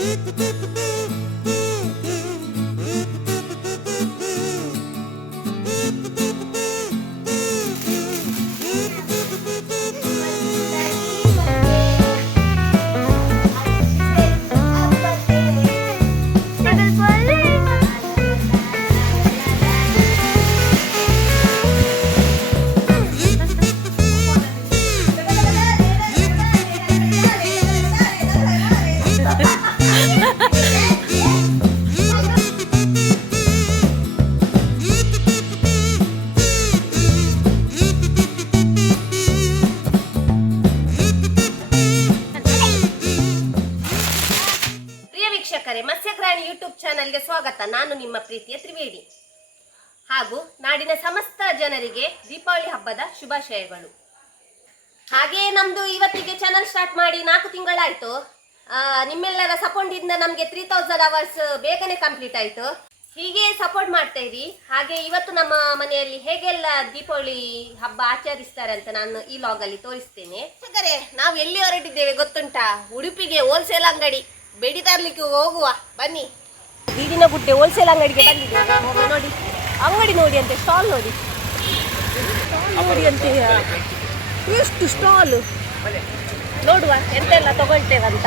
Good one. ವೀಕ್ಷಕರೇ ಮತ್ಸ್ಯಗ್ರಾಣಿ YouTube ಚಾನೆಲ್ಗೆ ಸ್ವಾಗತ. ನಾನು ನಿಮ್ಮ ಪ್ರೀತಿಯ ತ್ರಿವೇಣಿ. ಹಾಗೂ ನಾಡಿನ ಸಮಸ್ತ ಜನರಿಗೆ ದೀಪಾವಳಿ ಹಬ್ಬದ ಶುಭಾಶಯಗಳು. ಹಾಗೆ ನಮ್ದು ಇವತ್ತಿಗೆ ಚಾನಲ್ ಸ್ಟಾರ್ಟ್ ಮಾಡಿ ನಾಲ್ಕು ತಿಂಗಳಾಯ್ತು. ನಿಮ್ಮೆಲ್ಲರ ಸಪೋರ್ಟ್ ಇಂದ ನಮಗೆ ತ್ರೀ ತೌಸಂಡ್ ಅವರ್ಸ್ ಬೇಗನೆ ಕಂಪ್ಲೀಟ್ ಆಯ್ತು. ಹೀಗೆ ಸಪೋರ್ಟ್ ಮಾಡ್ತಾ ಇರಿ. ಹಾಗೆ ಇವತ್ತು ನಮ್ಮ ಮನೆಯಲ್ಲಿ ಹೇಗೆಲ್ಲ ದೀಪಾವಳಿ ಹಬ್ಬ ಆಚರಿಸ್ತಾರೆ ಅಂತ ನಾನು ಈ ಲಾಗ್ ಅಲ್ಲಿ ತೋರಿಸ್ತೇನೆ. ನಾವು ಎಲ್ಲಿ ಹೊರಟಿದ್ದೇವೆ ಗೊತ್ತುಂಟಾ? ಉಡುಪಿಗೆ ಹೋಲ್ಸೇಲ್ ಅಂಗಡಿ. ಬೆಡಿ ತರ್ಲಿಕ್ಕೆ ಹೋಗುವ. ಬನ್ನಿ. ಬೀಡಿನ ಗುಡ್ಡೆ ಹೋಲ್ಸೇಲ್ ಅಂಗಡಿಗೆ ಬಂದಿದೆ ನೋಡಿ. ಅಂಗಡಿ ನೋಡಿ ಅಂತೆ ಸ್ಟಾಲ್ ನೋಡಿ. ನೋಡಿ ಅಂತೆ. ಎಷ್ಟು ಸ್ಟಾಲ್ ನೋಡುವ ಎಂತೆಲ್ಲ ತಗೊಳ್ತೇವಂತ.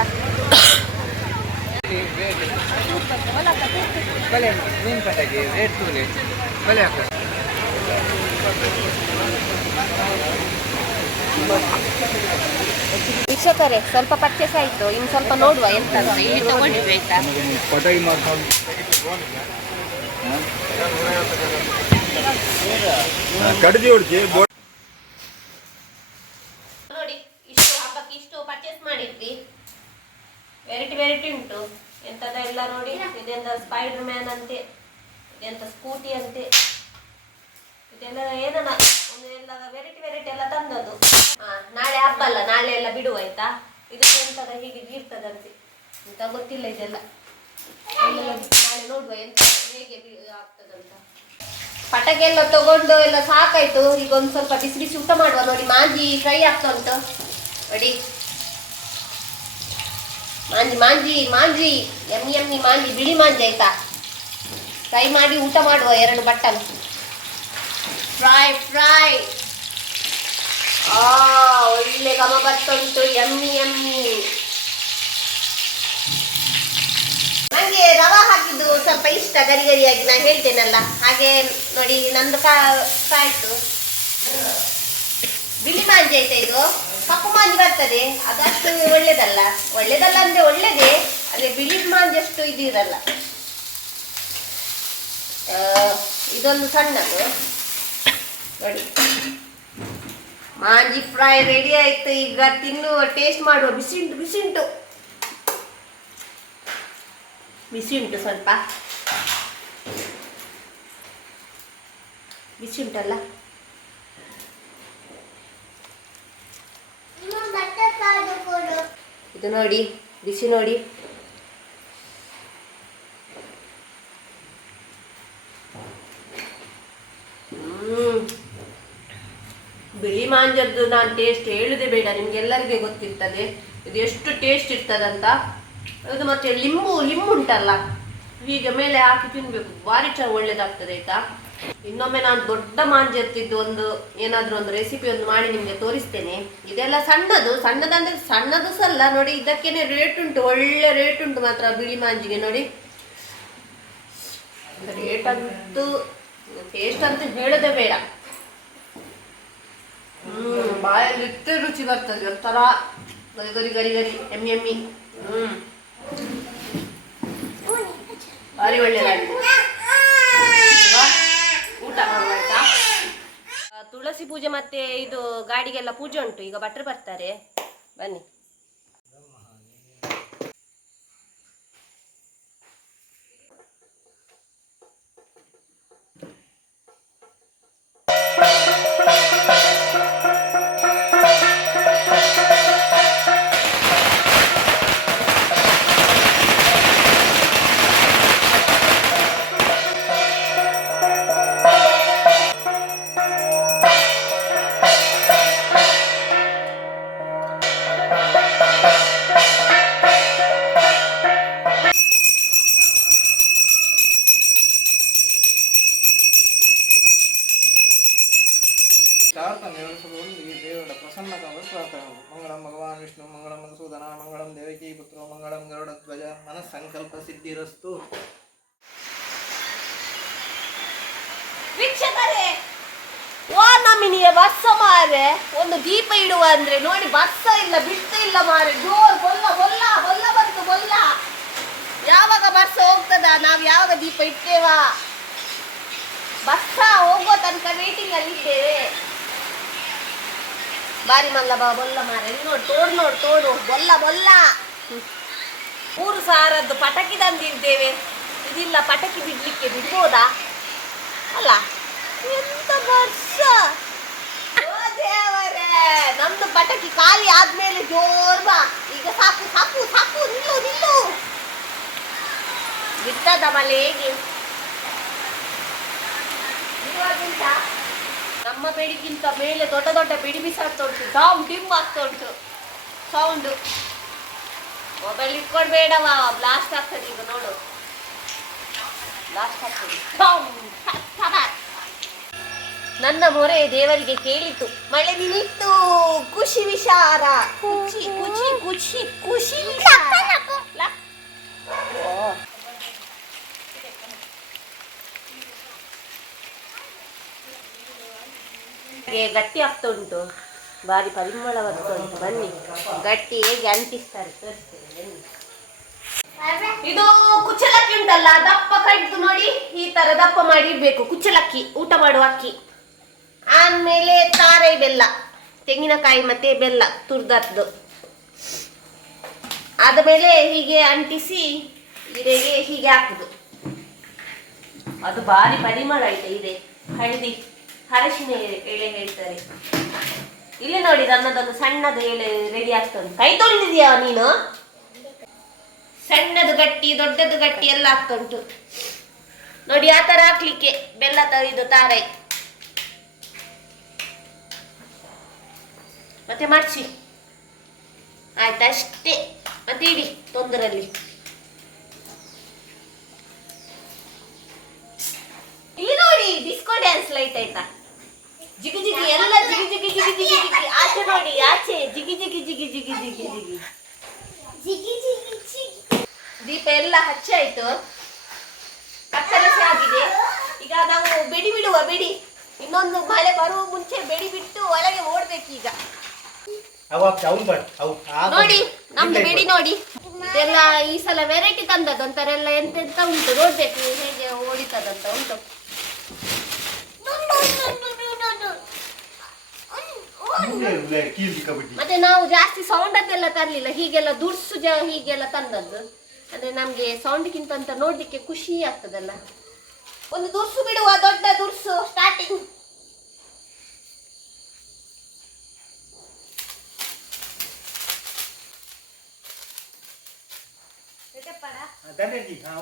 ವೀಕ್ಷಕರೇ ಸ್ವಲ್ಪ ಪರ್ಚೇಸ್ ಆಯ್ತು ಇನ್ನು ಸ್ವಲ್ಪ ನೋಡುವ ಎಂತ ಅಂತ. ಇಲ್ಲಿ ಆಯ್ತಾ? ಮಾಡ್ಕೊಂಡು ಕಡ್ದಿ ನೋಡಿ ಇಷ್ಟು ಹಬ್ಬಕ್ಕೆ ಇಷ್ಟು ಪರ್ಚೇಸ್ ಮಾಡಿದ್ವಿ. ವೆರೈಟಿ ವೆರೈಟಿ ಉಂಟು. ಎಂತದ ಎಲ್ಲ ನೋಡಿ ಇದೆಂತ ಸ್ಪೈಡರ್ ಮ್ಯಾನ್ ಅಂತೆ ಇದೆಂತ ಸ್ಕೂಟಿ ಅಂತೆ ಇದೆಲ್ಲ ಏನನ ಎಲ್ಲ ವೆರೈಟಿ ವೆರೈಟಿ ಎಲ್ಲ ತಂದದ್ದು. ನಾಳೆ ಹಬ್ಬ ಅಲ್ಲ, ನಾಳೆ ಎಲ್ಲ ಬಿಡುವ ಆಯ್ತಾ? ಇದು ಎಂತದ, ಹೀಗೆ ಗೀರ್ತದಂತೆ ಅಂತ. ಗೊತ್ತಿಲ್ಲ ಇದೆಲ್ಲ. ನಾಳೆ ನೋಡುವ ಎಂತ, ಹೇಗೆ ಆಗ್ತದಂತ. ಪಟಾಕಿ ಎಲ್ಲ ತಗೊಂಡು ಎಲ್ಲ ಸಾಕಾಯ್ತು. ಈಗ ಒಂದು ಸ್ವಲ್ಪ ಬಿಸಿ ಬಿಸಿ ಊಟ ಮಾಡುವ ನೋಡಿ. ಮಾಂಜಿ ಫ್ರೈ ಆಗ್ತಾ ಉಂಟು. ನೋಡಿ. ಮಾಂಜಿ ಮಾಂಜಿ ಮಾಂಜಿ, ಎಮ್ಮಿ ಎಮ್ಮಿ, ಮಾಂಜಿ, ಬಿಳಿ ಮಾಂಜಿ ಆಯ್ತಾ? ಫ್ರೈ ಮಾಡಿ ಊಟ ಮಾಡುವ ಎರಡು ಬಟ್ಟಲು. ಫ್ರೈ ಫ್ರೈ ಆ, ಒಳ್ಳೆ ಘಮ ಬರ್ತುಂಟು, ಎಮ್ಮಿ ಎಮ್ಮಿ. ನಂಗೆ ರವೆ ಹಾಕಿದ್ದು ಸ್ವಲ್ಪ ಇಷ್ಟ, ಗರಿ ಗರಿಯಾಗಿ ನಾನು ಹೇಳ್ತೇನಲ್ಲ. ಹಾಗೆ ನೋಡಿ, ನಂದು ಕಾಯ್ತು ಬಿಳಿ ಮಾಂಜಿ ಆಯ್ತಾ ಇದು? ಕಪ್ಪು ಮಾಂಜಿ ಬರ್ತದೆ. ಅದಷ್ಟು ಒಳ್ಳೇದಲ್ಲ. ಒಳ್ಳೇದಲ್ಲ ಅಂದ್ರೆ ಒಳ್ಳೇದೇ ಅಂದ್ರೆ ಬಿಳಿ ಮಾಂಜಿ ಅಷ್ಟು ಇದಿರಲ್ಲ ಇದೊಂದು ಸಣ್ಣದು. ನೋಡಿ ಮಾಂಜಿ ಫ್ರೈ ರೆಡಿ ಆಯ್ತು. ಈಗ ತಿನ್ನುವ ಟೇಸ್ಟ್ ಮಾಡುವ. ಬಿಸಿಂಟು ಬಿಸಿಂಟು. ಬಿಸಿ ಉಂಟು ಬಿಸಿ ಉಂಟು ಸ್ವಲ್ಪ ಬಿಸಿ ಉಂಟಲ್ಲ ಇದು ನೋಡಿ ಬಿಸಿ ನೋಡಿ. ಹ್ಮ್. ಬಿಳಿ ಮಾಂಜದ್ದು ನಾನು ಟೇಸ್ಟ್ ಹೇಳುದೇ ಬೇಡ, ನಿಮ್ಗೆಲ್ಲರಿಗೆ ಗೊತ್ತಿರ್ತದೆ. ಇದು ಎಷ್ಟು ಟೇಸ್ಟ್ ಇರ್ತದಂತ? ಅದು ಮತ್ತೆ ಲಿಂಬು ಲಿಂಬು ಉಂಟಲ್ಲ? ಹೀಗೆ ಮೇಲೆ ಹಾಕಿ ತಿನ್ಬೇಕು. ಭಾರಿ ಚ ಒಳ್ಳೇದಾಗ್ತದೆ, ಆಯ್ತಾ? ಇನ್ನೊಮ್ಮೆ ನಾನು ದೊಡ್ಡ ಮಾಂಜಿ ಎತ್ತಿದ್ದು ಒಂದು ಏನಾದ್ರೂ ಒಂದು ರೆಸಿಪಿ ಒಂದು ಮಾಡಿ ನಿಮ್ಗೆ ತೋರಿಸ್ತೇನೆ. ಇದೆಲ್ಲ ಸಣ್ಣದು ಸಣ್ಣದಂದ್ರೆ ಸಣ್ಣದು ಸಲ್ಲ ನೋಡಿ ಇದಕ್ಕೇನೆ ರೇಟ್ ಉಂಟು. ಒಳ್ಳೆ ರೇಟ್ ಉಂಟು ಮಾತ್ರ ಬಿಳಿ ಮಾಂಜಿಗೆ ನೋಡಿ. ರೇಟ್ ಅಂತೂ ಟೇಸ್ಟ್ ಅಂತೂ ಹೇಳದೆ ಬೇಡ. ಹ್ಮ್, ಬಾಯಲ್ಲಿ ರುಚಿ ಬರ್ತದೆ, ಒಂಥರ ಗರಿ ಗರಿ ಗರಿ ಗರಿ, ಎಮ್ಮಿ ಎಮ್ಮಿ. ಹ್ಮ್. ಭಾರಿ ಒಳ್ಳೆಯದಾಗಿದೆ? ಊಟ ತುಳಸಿ ಪೂಜೆ ಮತ್ತೆ ಇದು ಗಾಡಿಗೆಲ್ಲ ಪೂಜೆ ಉಂಟು, ಈಗ ಭಟ್ರು ಬರ್ತಾರೆ. ಬನ್ನಿ. ಮನಸ್ಸಂಕಲ್ಪ ಸಿದ್ಧಿರಸ್ತು. ವೀಕ್ಷಕರೇ ಓ ನಮಿನಿಯ ಬಸ್ಸ ಮಾರೆ ಒಂದು ದೀಪ ಇಡುವ ಅಂದ್ರೆ ನೋಡಿ, ಬಸ್ಸ ಇಲ್ಲ ಬಿಟ್ಟು ಇಲ್ಲ ಮಾರೆ. ಜೋರ್ ಬೊಲ್ಲ ಬೊಲ್ಲ ಬೊಲ್ಲ ಬಂತು, ಬೊಲ್ಲ. ಯಾವಾಗ ಬಸ್ಸ ಹೋಗ್ತದ? ನಾವ್ ಯಾವಾಗ ದೀಪ ಇಟ್ಟೇವಾ ಬಸ್ಸ ಹೋಗೋ ತನಕ ವೇಟಿಂಗ್ ಅಲ್ಲಿ ಇದ್ದೇವೆ. ಬಾರಿ ಮಲ್ಲ ಬಾ, ಬೊಲ್ಲ ಮಾರೆ. ನೋಡಿ, ತೋಡ್ ನೋಡು, ತೋಡು ಬೊಲ್ಲ ಬೊಲ್ಲ. ಮೂರು ಸಾರದ್ದು ಪಟಾಕಿ ತಂದಿದ್ದೇವೆ. ಇದಿಲ್ಲ, ಪಟಾಕಿ ಬಿಡ್ಲಿಕ್ಕೆ ಬಿಡ್ಬೋದಾ? ಅಲ್ಲ, ಎಂತ ವರ್ಷ ನಮ್ದು ಪಟಾಕಿ ಖಾಲಿ ಆದ್ಮೇಲೆ ಜೋರ್ ಈಗ ಸಾಕು ಸಾಕು ಸಾಕು, ನಿಲ್ಲು ನಿಲ್ಲು. ಬಿಟ್ಟದ ಹೇಗೆ? ಇವಾಗಿಂತ ನಮ್ಮ ಬೆಡಿಗಿಂತ ಮೇಲೆ ದೊಡ್ಡ ದೊಡ್ಡ ಬಿಡಿ ಬಿಸಾಡ್ತಾ ಉಂಟು ಡಾಮ್ ಡಿಮ್ ಆಗ್ತಾ ಉಂಟು ಸೌಂಡು. ಮೊಬೈಲ್ ಇಟ್ಕೊಡ್ಬೇಡವ ಬ್ಲಾಸ್ಟ್ ಆಗ್ತದೆ ಈಗ ನೋಡು. ಬ್ಲಾಸ್ಟ್ ಆಗ್ತದೆ. ನನ್ನ ಮೊರೆ ದೇವರಿಗೆ ಕೇಳಿತು. ಮಳೆ ನಿಂತು. ಖುಷಿ ವಿಚಾರ ಖುಷಿ ಖುಷಿ ಖುಷಿ ಖುಷಿ. ಗಟ್ಟಿ ಆಗ್ತಾ ಉಂಟು. ಬಾರಿ ಪರಿಮಳ ಬರ್ತಾ ಬನ್ನಿ. ಗಟ್ಟಿ ಹೇಗೆ ಅಂಟಿಸ್ತಾರೆ ಬನ್ನಿ. ಇದು ಕುಚ್ಚಲಕ್ಕಿ ಉಂಟಲ್ಲ ದಪ್ಪ ಕಡ್ದು ನೋಡಿ ಈ ತರ ದಪ್ಪ ಮಾಡಿ ಇಡ್ಬೇಕು ಕುಚ್ಚಲಕ್ಕಿ ಊಟ ಮಾಡುವ ಅಕ್ಕಿ. ಆಮೇಲೆ ತಾರೆ ಬೆಲ್ಲ ತೆಂಗಿನಕಾಯಿ ಮತ್ತೆ ಬೆಲ್ಲ ತುರ್ದದ್ದು. ಆದಮೇಲೆ ಹೀಗೆ ಅಂಟಿಸಿ ಇರೆಗೆ ಹೀಗೆ ಹಾಕುದು. ಅದು ಭಾರಿ ಪರಿಮಳ ಇದೆ ಇದೆ. ಹಳದಿ ಅರಶಿನ ಎಳೆ ಹೇಳ್ತಾರೆ. ಇಲ್ಲಿ ನೋಡಿ ನನ್ನದೊಂದು ಸಣ್ಣದು ಎಲೆ ರೆಡಿ ಆಗ್ತದೆ ಕೈ ತೊಳೆದಿದ್ಯಾ ನೀನು? ಸಣ್ಣದು ಗಟ್ಟಿ ದೊಡ್ಡದು ಗಟ್ಟಿ ಎಲ್ಲ ಆಗ್ತಾ ಉಂಟು. ನೋಡಿ ಆ ತರ ಹಾಕ್ಲಿಕ್ಕೆ ಬೆಲ್ಲ ತರಿದು ತಾರೆ. ತಾರೈ ಮತ್ತೆ ಮಾಡಿಸಿ. ಆಯ್ತು ಅಷ್ಟೇ. ಮತ್ತೆ ಇಡಿ ತೊಂದರಲ್ಲಿ. ಇಲ್ಲಿ ನೋಡಿ ಡಿಸ್ಕೋ ಡ್ಯಾನ್ಸ್ ಲೈಟ್ ಆಯ್ತಾ? ಜಿಗಿ ಜಿಗಿ ಎಲ್ಲ ಜಿಗಿ ಜಿಗಿ ಜಿಗಿ ಜಿಗಿ ಜಿಗಿ ಆಚೆ ನೋಡಿ ಆಚೆ. ಜಿಗಿ ಜಿಗಿ ಜಿಗಿ ಜಿಗಿ ಜಿಗಿ ಜಿಗಿ. ಜಿಗಿ ಜಿಗಿ ಜಿಗಿ ದೀಪ ಎಲ್ಲ ಹಚ್ಚಾಯ್ತು. ಕತ್ತರಿಸಿ ಆಗಿದೆ. ಈಗ ನಾವು ಬೆಡಿ ಬಿಡುವ ಬೆಡಿ. ಇನ್ನೊಂದು ಮಳೆ ಬರುವ ಮುಂಚೆ ಬೆಡಿ ಬಿಟ್ಟು ಒಳಗೆ ಓಡ್ಬೇಕೀಗ ನೋಡಿ ನಮ್ದು ಬೆಡಿ ನೋಡಿ. ಎಲ್ಲ ಈ ಸಲ ವೆರೈಟಿ ತಂದದ್ದು ಒಂಥರ ಎಂತೆಂತ ಉಂಟು ನೋಡ್ಬೇಕು ಹೇಗೆ ಓಡಿತದಂತ ಉಂಟು. ಮತ್ತೆ ನಾವು ಜಾಸ್ತಿ ಸೌಂಡ್ ಅದೆಲ್ಲ ತರಲಿಲ್ಲ ಹೀಗೆಲ್ಲ ದುರ್ಸು ಜ ಹೀಗೆಲ್ಲ ತಂದದ್ದು. ಅಂದ್ರೆ ನಮ್ಗೆ ಸೌಂಡ್ಗಿಂತ ಅಂತ ನೋಡ್ಲಿಕ್ಕೆ ಖುಷಿ ಆಗ್ತದಲ್ಲ. ಒಂದು ದುರ್ಸು ಬಿಡುವ ದೊಡ್ಡ ದುರ್ಸು ಸ್ಟಾರ್ಟಿಂಗ್ ದಂಡಜಿ ಹಾಂ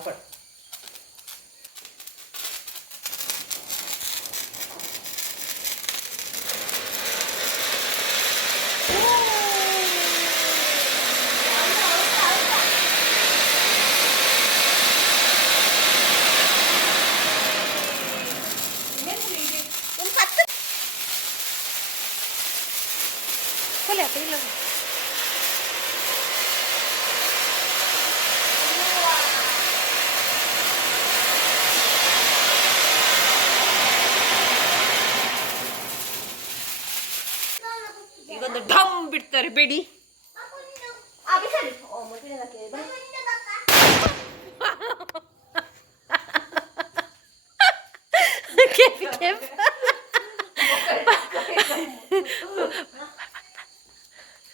ಬರಬೇಡಿ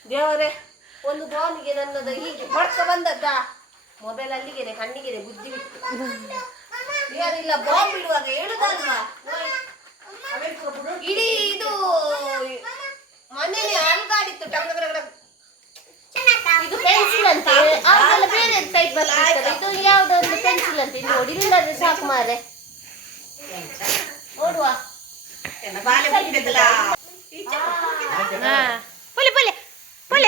ದೇವರೇ, ಒಂದು ಬಾಲಿಗೆ ನನ್ನದು ಹೀಗೆ ಹೊಡ್ಕ ಬಂದದ್ದ? ಮೊಬೈಲ್ ಅಲ್ಲಿಗೆನೆ, ಕಣ್ಣಿಗೆನೆ ಬುದ್ಧಿ ಬಿಟ್ಟು. ಇಲ್ಲ ಬಾಂಬ್ ಬಿಡುವಾಗ ಹೇಳುದಲ್ವಾ? ಇಡೀ ಇದು ಮನೇಲಿ ಅಲ್ಗಾಡಿತ್ತು ಟಂಗ ಇದು ಪೆನ್ಸಿಲ್ ಅಂತ. ಬೇರೆ ಟೈಪ್ ಬರ್ತದೆ ಇದು ಯಾವ್ದೊಂದು ಪೆನ್ಸಿಲ್ ಅಂತೆ? ಇದು ನೋಡಿ ಇಲ್ಲದ್ರೆ ಸಾಕು ಮಾರೆ. ನೋಡುವ. ಪೊಲೆ ಪೊಲೆ ಪೊಲೆ.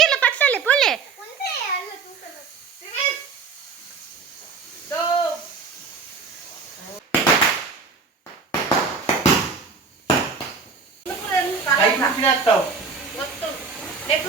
ಇಲ್ಲ ಪತ್ತಲೆ ಪೊಲೆ. Kahit na kinataw. Ito. Ito.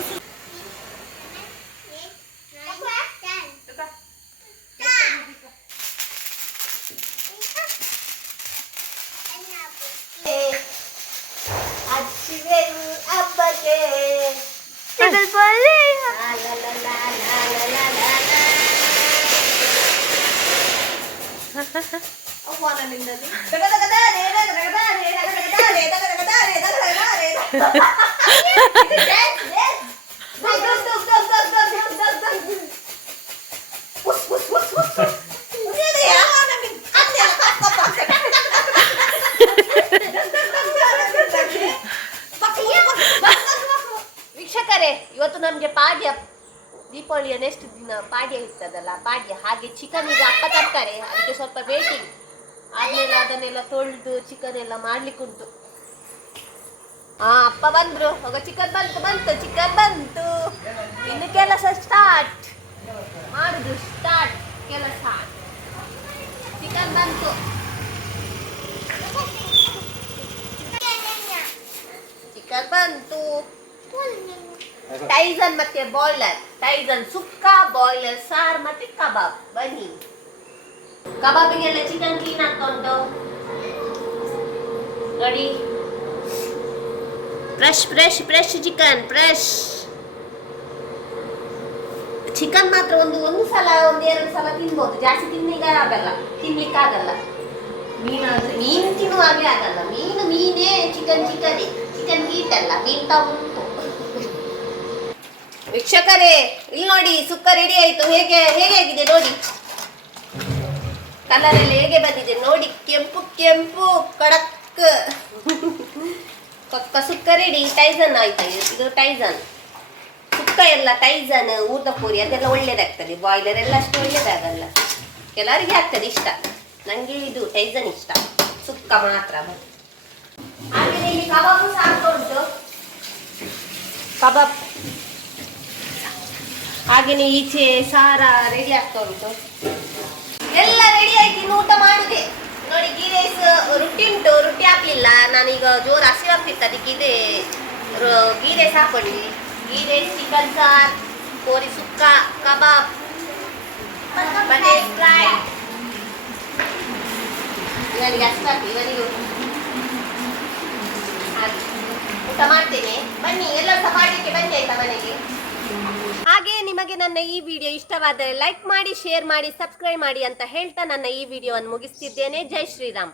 ವೀಕ್ಷಕರೇ, ಇವತ್ತು ನಮ್ಗೆ ಪಾಡ್ಯ ದೀಪಾವಳಿಯ ನೆಕ್ಸ್ಟ್ ದಿನ ಪಾಡ್ಯ ಇರ್ತದಲ್ಲ, ಪಾಡ್ಯ ಹಾಗೆ ಚಿಕನ್ ಈಗ ಅಪ್ಪ ತರ್ತಾರೆ, ಅದಕ್ಕೆ ಸ್ವಲ್ಪ ವೇಟಿಂಗ್ ಆದ್ಮೇಲೆ ಅದನ್ನೆಲ್ಲ ತೊಳೆದು ಚಿಕನ್ ಎಲ್ಲ ಮಾಡ್ಲಿಕ್ಕುಂಟು. ಹಾ ಅಪ್ಪ ಬಂದ್ರು. ಹೋಗ ಚಿಕನ್ ಬಂತು ಬಂತು ಚಿಕನ್ ಬಂತು. ಇನ್ನು ಕೆಲಸ ಸ್ಟಾರ್ಟ್ ಮಾಡುದು ಸ್ಟಾರ್ಟ್ ಕೆಲಸ. ಚಿಕನ್ ಬಂತು. ಚಿಕನ್ ಬಂತು. ಟೈಸನ್ ಮತ್ತೆ boiler Tyson sukka boiler sir ಮತ್ತೆ ಕಬಾಬ್. ಬನ್ನಿ. ಕಬಾಬಿಗೆಲ್ಲ ಚಿಕನ್ ಕ್ಲೀನ್ ಆಗ್ತಾ ಉಂಟು. ನೋಡಿ. Fresh fresh fresh chicken fresh chicken ಮಾತ್ರ ಒಂದು ಒಂದು ಸಲ, ಒಂದು ಎರಡು ಸಲ ತಿನ್ಬೋದು. ಜಾಸ್ತಿ ತಿನ್ಲಿಕ್ಕೆ ಆಗಲ್ಲ. ತಿನ್ಲಿಕ್ಕೆ ಆಗಲ್ಲ. ಮೀನಾದ್ರೆ ಮೀನು ತಿನ್ನುವಾಗೆ ಆಗಲ್ಲ. ಮೀನು, ಮೀನೇ ಚಿಕನ್ ಚಿಕನೇ ಚಿಕನ್ ಮೀಟ್ ಅಲ್ಲ. ಮೀನ್ ಉಂಟು. ವೀಕ್ಷಕರೇ, ಇಲ್ಲಿ ನೋಡಿ ಸುಕ್ಕ ರೆಡಿ ಆಯ್ತು. ಹೇಗೆ ಹೇಗೆ ಆಗಿದೆ ನೋಡಿ. ಕಲರ್ ಎಲ್ಲ ಹೇಗೆ ಬಂದಿದೆ ನೋಡಿ. ಕೆಂಪು ಕೆಂಪು, ಕಡಕ್. ಪಕ್ಕ ಸುಕ್ಕ ರೆಡಿ ಟೈಸನ್ ಆಯ್ತು. ಇದು ಟೈಸನ್ ಸುಕ್ಕ ಎಲ್ಲ ಟೈಸನ್ ಊತಪೂರಿ ಅದೆಲ್ಲ ಒಳ್ಳೇದಾಗ್ತದೆ. ಬಾಯ್ಲರ್ ಎಲ್ಲ ಅಷ್ಟು ಒಳ್ಳೇದಾಗಲ್ಲ. ಕೆಲವರಿಗೆ ಆಗ್ತದೆ ಇಷ್ಟ. ನನಗೆ ಇದು ಟೈಸನ್ ಇಷ್ಟ. ಸುಕ್ಕ ಮಾತ್ರ ಹಾಗೆ ಇಲ್ಲಿ ಕಬಾಬು ಸಾಕು ಉಂಟು. ಕಬಾಬ್. ಹಾಗೆಯೇ ಈಚೆ ಸಾರ ರೆಡಿ ಆಗ್ತಾ ಉಂಟು. ಎಲ್ಲ ರೆಡಿ ಆಯ್ತು, ಇನ್ನು ಊಟ ಮಾಡುದೆ. ನೋಡಿ ಗೀ ರೈಸ್ ರೊಟ್ಟಿ ಉಂಟು, ರೊಟ್ಟಿ ಹಾಕ್ಲಿಲ್ಲ. ನಾನೀಗ ಜೋರು ಹಸಿವಾಗ್ತಿತ್ತು ಅದಕ್ಕೆ ಇದೆ ಗೀ ರೈಸ್ ಹಾಕೊಂಡ್ವಿ ಗೀ ರೈಸ್ ಚಿಕನ್ ಸಾರ್, ಕೋರಿ ಸುಕ್ಕ, ಕಬಾಬ್ ಮತ್ತೆ ಸ್ಪ್ರೈಟ್ ಇವನಿಗೆ ಅಷ್ಟು ಇವನಿಗೆ ಹಾಗೆ. ಊಟ ಮಾಡ್ತೇನೆ. ಬನ್ನಿ ಎಲ್ಲ ಸಹ ಮಾಡಲಿಕ್ಕೆ ಬನ್ನಿ ಆಯ್ತಾ ಮನೆಗೆ? ಹಾಗೆ ನಿಮಗೆ ನನ್ನ ಈ ವಿಡಿಯೋ ಇಷ್ಟವಾದರೆ ಲೈಕ್ ಮಾಡಿ, ಶೇರ್ ಮಾಡಿ, ಸಬ್ಸ್ಕ್ರೈಬ್ ಮಾಡಿ ಅಂತ ಹೇಳ್ತಾ ನನ್ನ ಈ ವಿಡಿಯೋವನ್ನು ಮುಗಿಸ್ತಿದ್ದೇನೆ. ಜೈ ಶ್ರೀರಾಮ್.